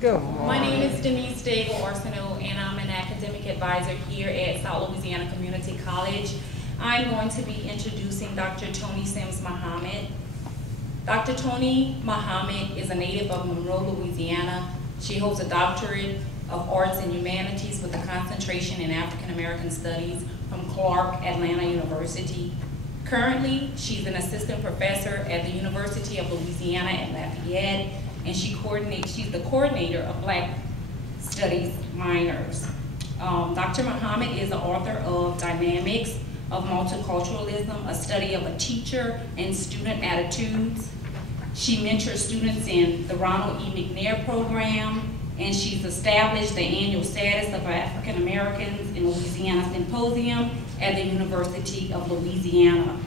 Good morning. My name is Denise Arsenault, and I'm an academic advisor here at South Louisiana Community College. I'm going to be introducing Dr. Toni Sims Muhammad. Dr. Toni Muhammad is a native of Monroe, Louisiana. She holds a doctorate of arts and humanities with a concentration in African American studies from Clark Atlanta University. Currently, she's an assistant professor at the University of Louisiana at Lafayette, and she's the coordinator of Black Studies minors. Dr. Muhammad is the author of Dynamics of Multiculturalism, a study of a teacher and student attitudes. She mentors students in the Ronald E. McNair program, and she's established the annual status of African Americans in Louisiana Symposium at the University of Louisiana,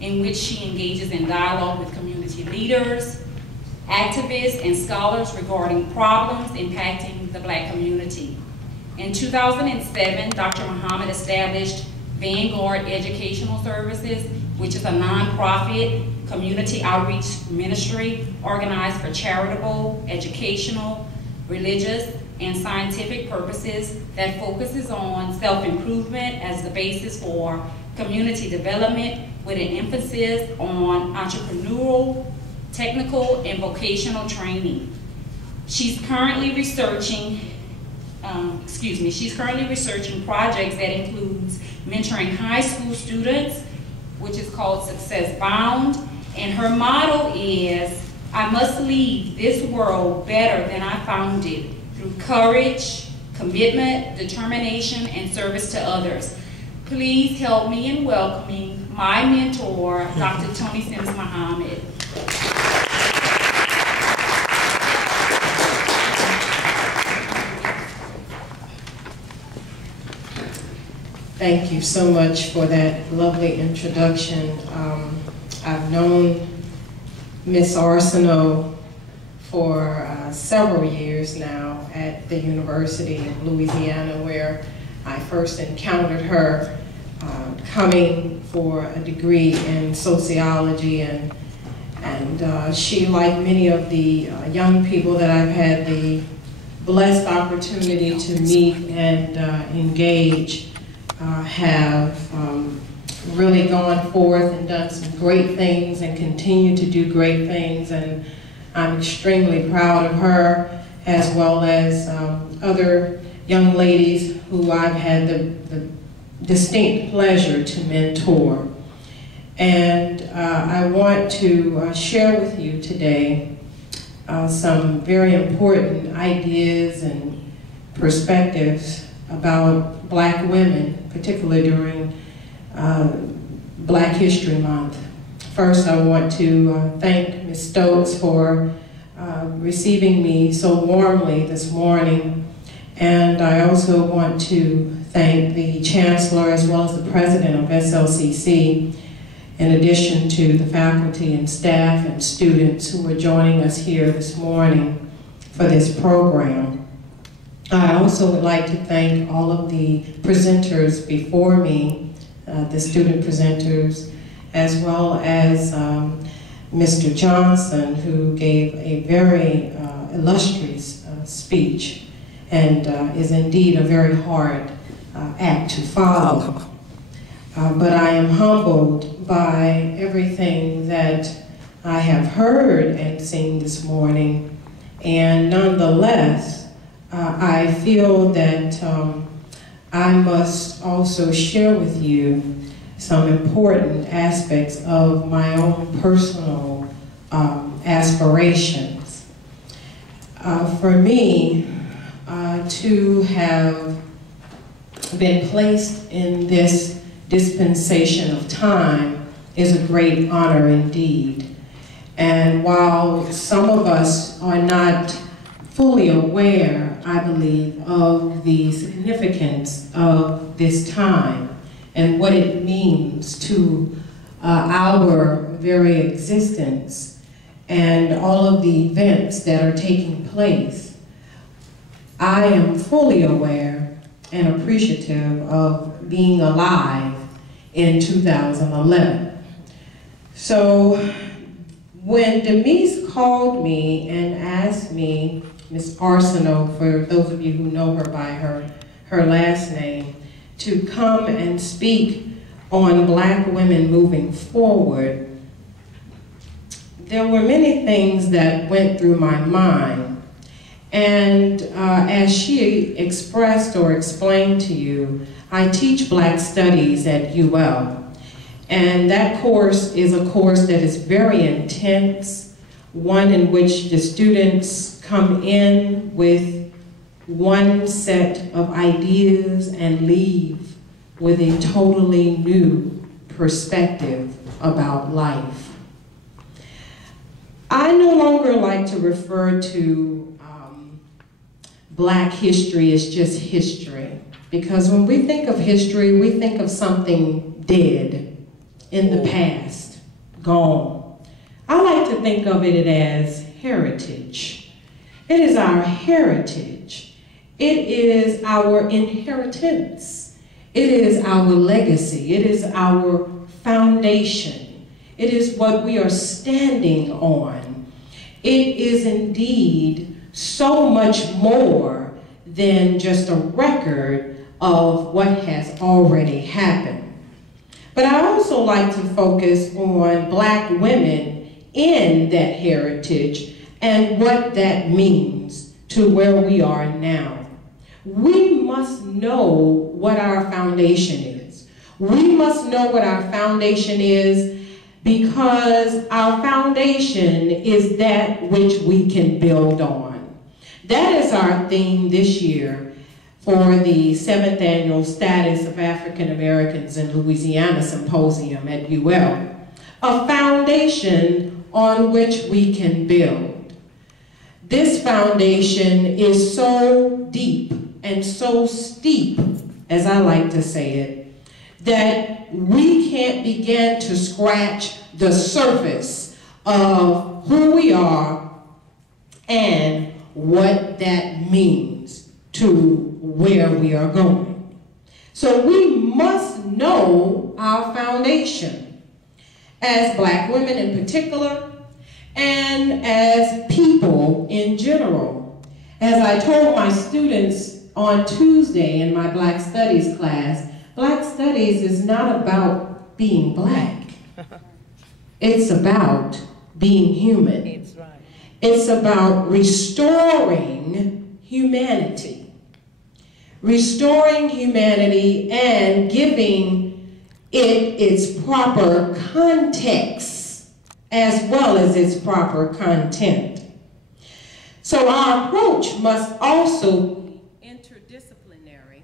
in which she engages in dialogue with community leaders, activists, and scholars regarding problems impacting the Black community. In 2007, Dr. Muhammad established Vanguard Educational Services, which is a nonprofit community outreach ministry organized for charitable, educational, religious, and scientific purposes that focuses on self-improvement as the basis for community development with an emphasis on entrepreneurial, technical, and vocational training. She's currently researching projects that includes mentoring high school students, which is called Success Bound, and her motto is, "I must leave this world better than I found it through courage, commitment, determination, and service to others." Please help me in welcoming my mentor, Dr. Toni Sims Muhammad. Thank you so much for that lovely introduction. I've known Ms. Arsenault for several years now at the University of Louisiana, where I first encountered her coming for a degree in sociology, and she, like many of the young people that I've had the blessed opportunity to meet and engage, have really gone forth and done some great things and continue to do great things, and I'm extremely proud of her, as well as other young ladies who I've had the distinct pleasure to mentor. And I want to share with you today some very important ideas and perspectives about Black women, particularly during Black History Month. First, I want to thank Ms. Stokes for receiving me so warmly this morning. And I also want to thank the Chancellor as well as the President of SLCC, in addition to the faculty and staff and students who are joining us here this morning for this program. I also would like to thank all of the presenters before me, the student presenters, as well as Mr. Johnson, who gave a very illustrious speech, and is indeed a very hard act to follow. But I am humbled by everything that I have heard and seen this morning, and nonetheless, I feel that I must also share with you some important aspects of my own personal aspirations. For me, to have been placed in this dispensation of time is a great honor indeed. And while some of us are not fully aware, I believe, of the significance of this time and what it means to our very existence and all of the events that are taking place, I am fully aware and appreciative of being alive in 2011. So when Denise called me and asked me Ms. Arsenault, for those of you who know her by her last name, to come and speak on Black women moving forward, there were many things that went through my mind. And as she expressed or explained to you, I teach Black Studies at UL. And that course is a course that is very intense, one in which the students come in with one set of ideas and leave with a totally new perspective about life. I no longer like to refer to Black history as just history, because when we think of history, we think of something dead, in the past, gone. I like to think of it as heritage. It is our heritage. It is our inheritance. It is our legacy. It is our foundation. It is what we are standing on. It is indeed so much more than just a record of what has already happened. But I also like to focus on Black women in that heritage and what that means to where we are now. We must know what our foundation is. We must know what our foundation is, because our foundation is that which we can build on. That is our theme this year for the 7th Annual Status of African Americans in Louisiana Symposium at UL, a foundation on which we can build. This foundation is so deep and so steep, as I like to say it, that we can't begin to scratch the surface of who we are and what that means to where we are going. So we must know our foundation as Black women in particular, and as people in general. As I told my students on Tuesday in my Black Studies class, Black Studies is not about being Black. It's about being human. That's right. It's about restoring humanity. Restoring humanity and giving it its proper context as well as its proper content. So our approach must also be interdisciplinary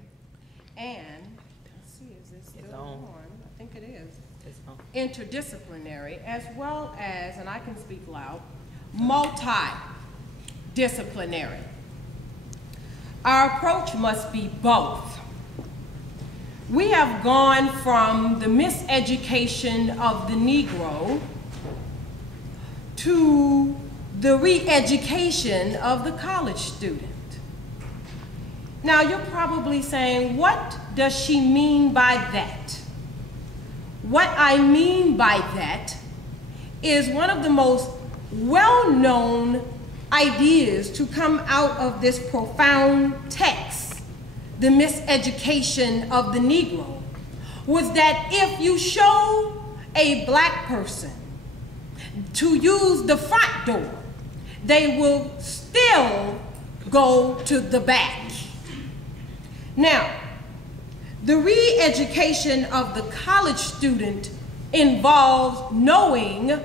and, let's see, is this still on? I think it is. Interdisciplinary, as well as, and I can speak loud, multidisciplinary. Our approach must be both. We have gone from the miseducation of the Negro to the re-education of the college student. Now you're probably saying, what does she mean by that? What I mean by that is one of the most well-known ideas to come out of this profound text, the miseducation of the Negro, was that if you show a Black person to use the front door, they will still go to the back. Now, the re-education of the college student involves knowing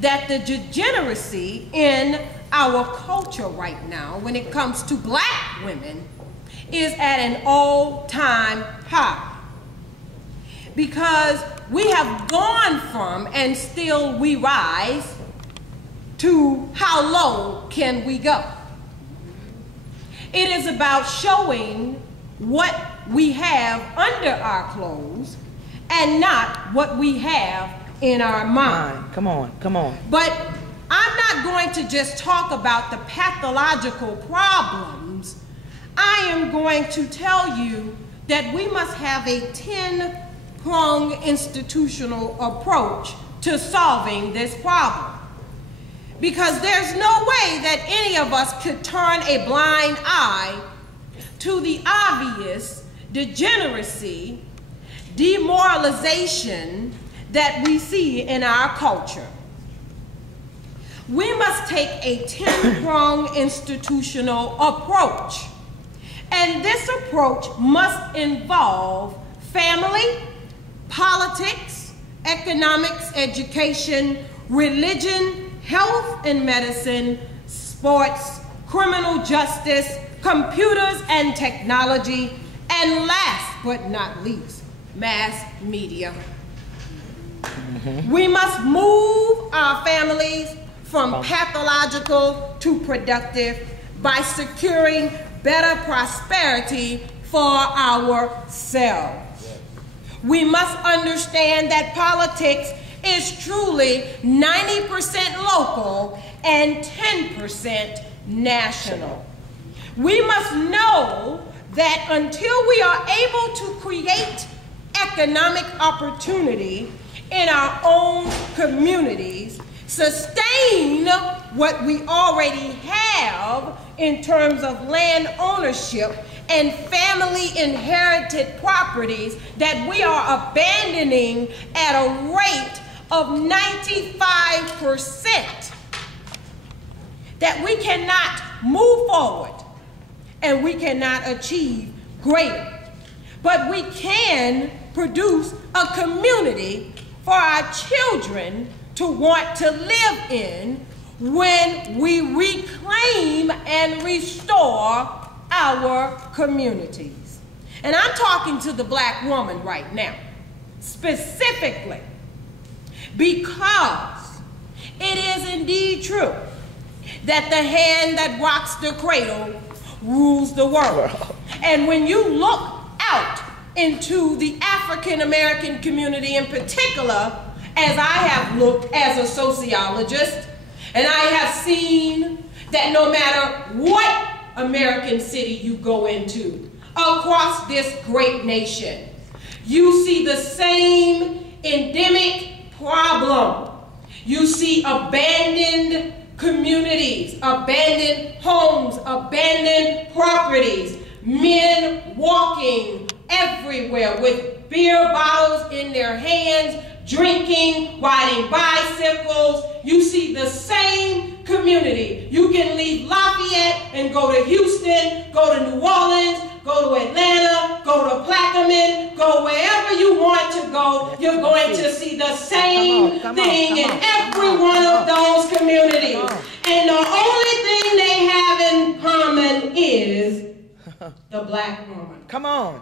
that the degeneracy in our culture right now, when it comes to Black women, is at an all-time high. Because we have gone from, and still we rise, to how low can we go? It is about showing what we have under our clothes and not what we have in our mind. Come on, come on. But I'm not going to just talk about the pathological problems. I am going to tell you that we must have a 10-pronged institutional approach to solving this problem. because there's no way that any of us could turn a blind eye to the obvious degeneracy, demoralization that we see in our culture. We must take a 10-pronged institutional approach, and this approach must involve family, politics, economics, education, religion, health and medicine, sports, criminal justice, computers and technology, and last but not least, mass media. We must move our families from pathological to productive by securing better prosperity for ourselves. We must understand that politics is truly 90% local and 10% national. We must know that until we are able to create economic opportunity in our own communities, sustain what we already have in terms of land ownership and family inherited properties that we are abandoning at a rate of 95%, that we cannot move forward and we cannot achieve greater. But we can produce a community for our children to want to live in when we reclaim and restore our communities. And I'm talking to the black woman right now, specifically, because it is indeed true that the hand that rocks the cradle rules the world. And when you look out into the African American community in particular, as I have looked as a sociologist, and I have seen that no matter what American city you go into across this great nation, you see the same endemic problem. You see abandoned communities, abandoned homes, abandoned properties, men walking everywhere with beer bottles in their hands, drinking, riding bicycles. You see the same community. You can leave Lafayette and go to Houston, go to New Orleans, go to Atlanta, go to Plaquemine, go wherever you want to go. You're going to see the same thing in every one of those communities. And the only thing they have in common is the black woman. Come on.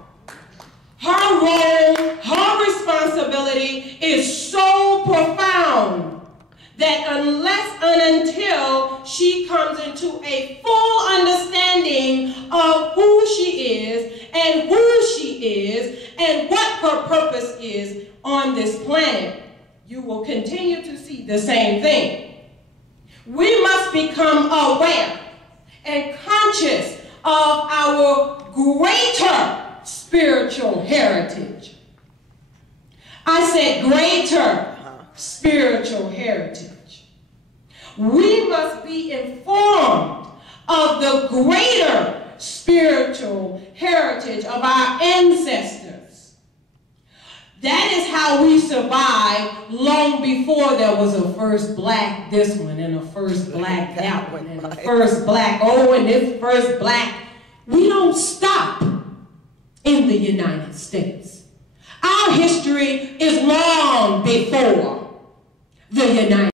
Her role, her responsibility is so profound that unless and until she comes into a full understanding of who she is and who she is and what her purpose is on this planet, you will continue to see the same thing. We must become aware and conscious of our greater spiritual heritage. I said greater spiritual heritage. We must be informed of the greater spiritual heritage of our ancestors. That is how we survived long before there was a first black this one and a first black that one and a first black and this first black. We don't stop in the United States. Our history is long before the United States.